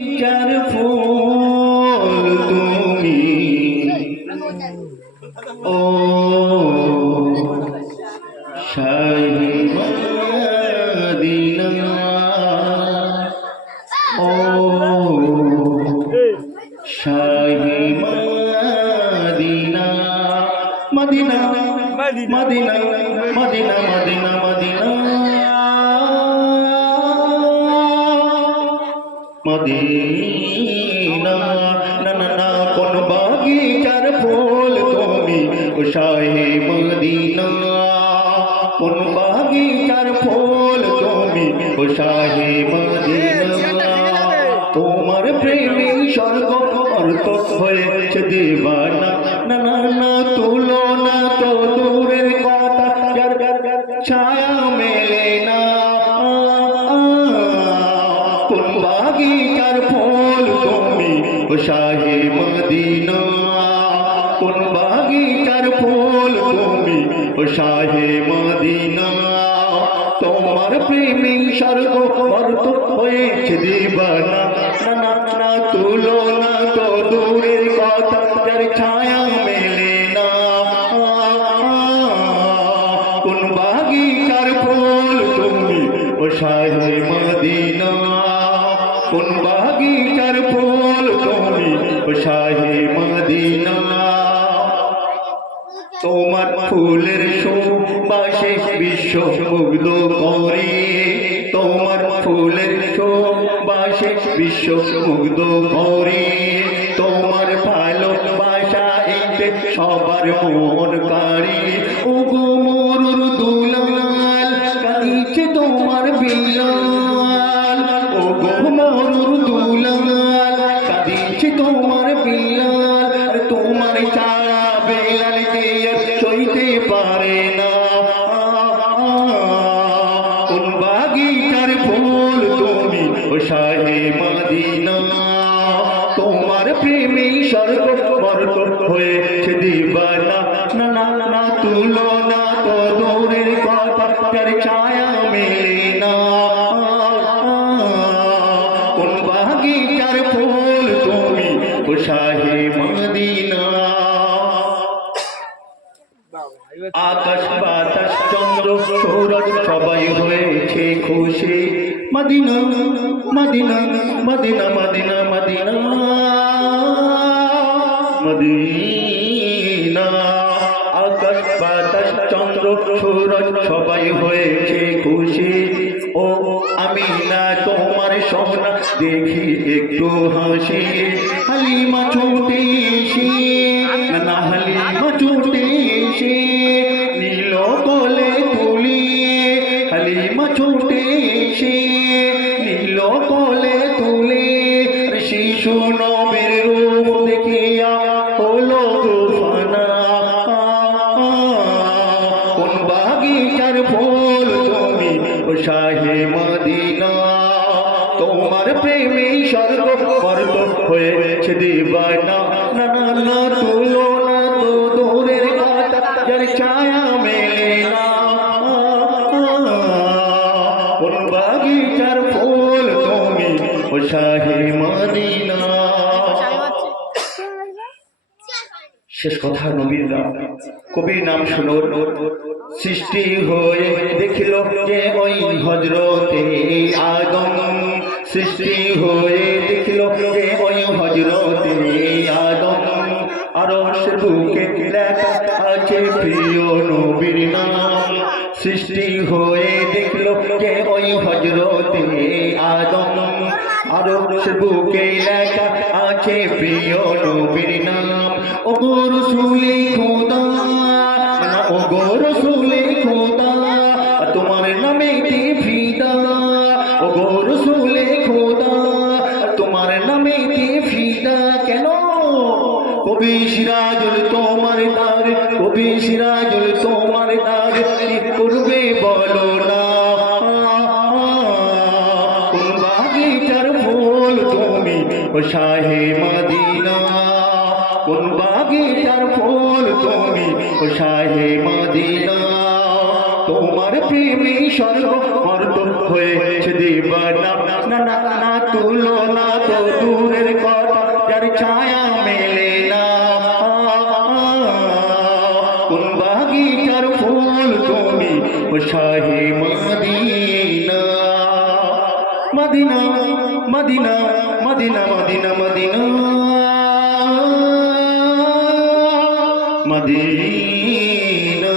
চার ফুল তুমি ও শাহে মদিনা ও শাহে মদিনা Medina Medina Medina Medina Medina মদিনা না না না কোন বাগিচার ফুল তুমি ও শাহে মদিনা কোন বাগিচার ফুল তুমি ও শাহে মদিনা তোমার প্রেমে স্বর্গ অর্থ হয়েছে দেবানা না না না তুলনা তো দূরের কথা যার ছায়া মেলে না কোন বাগিচার ফুল তুমি ও শাহে মদিনা কোন বাগিচার ফুল তুমি ও শাহে মদিনা তোমার প্রেমে স্বর্গ অর্থ হয়েছে দিবানা না না না তুলনা তো দূরের কথা যার ছায়া মেলে না কোন বাগিচার ফুল তুমি ও শাহে মদিনা কোন বাগিচার ফুল তুমি ও শাহে মদিনা তোমার ফুলের সুবাসে বিশ্ব মুগ্ধ করে তোমার ফুলের সুবাসে বিশ্ব মুগ্ধ করে তোমার ভালোবাসা এতে সবার মন কাড়ে ও গো মরুর দুলাল কাঁদিছে তোমার বিলাল ও গো মরুর দুলাল কাঁদিছে তোমার বিলাল তোমার ছাড়া বেলাল সইতে পারে না কোন বাগিচার ফুল তুমি ও শাহে মদিনা তোমার প্রেমে স্বর্গ বর্গ হয়েছে দিবানা না না না তুলনা তো দূরের কথা যার ছায়া মেলে না কোন বাগিচার ফুল তুমি ও শাহে মদিনা আকাশ বাতাস চন্দ্র সূরজ সবাই হয়েছে খুশি Medina Medina Medina Medina Medina Medina আকাশ বাতাস চন্দ্র সূরজ সবাই হয়েছে খুশি ও আমি না তোমার সোনা দেখি একটু হাসি হালিমা ছুটে এসে না হালিমা ছুটে এসে নীল কোলে তুলি হালিমা ছুটে এসে নীল কোলে তুলে শিশু নবীর রূপ দেখিয়া হলো ফানা কোন বাগিচার ফুল তুমি ও শাহে মদিনা তোমার প্রেমে স্বর্গ বর্গ হয়েছে দিবানা না না না তুলনা তো দূরের কথা যার ছায়া মেলে না কোন বাগিচার ফুল তুমি ও শাহে মদিনা শেষ কথা নবীর নাম কবির নাম শুনো সৃষ্টি হয়ে দেখিল যে ওই হযরতে আদম সৃষ্টি হয়ে দেখিল যে ওই হযরতে আদম আরশের বুকে লেখা আছে প্রিয় নবীর নাম সৃষ্টি হয়ে দেখিল যে ওই হযরতে আদম আরশের বুকে লেখা আছে প্রিয় নবীর নাম ও গো রাসূলে খোদা ও গো রাসূলে খোদা তোমার নামে কি ফিদা ও গো রাসূলে খোদা তোমার নামে কি ফিদা কেন কবি সিরাজুল তোমার দার কবি সিরাজুল তোমার দার কি করবে বলো না কোন বাগিচার ফুল তুমি ও শাহে মদিনা কোন বাগিচার ফুল তুমি ও শাহে মদিনা তোমার প্রেমে সর্বমর্ত হয়েছে দিবানা। না না না তুলনা তো দূরের কথা, যার ছায়া মেলে না। কোন বাগিচার ফুল তুমি ও শাহে মদিনা। Medina Medina Medina Medina Medina Medina.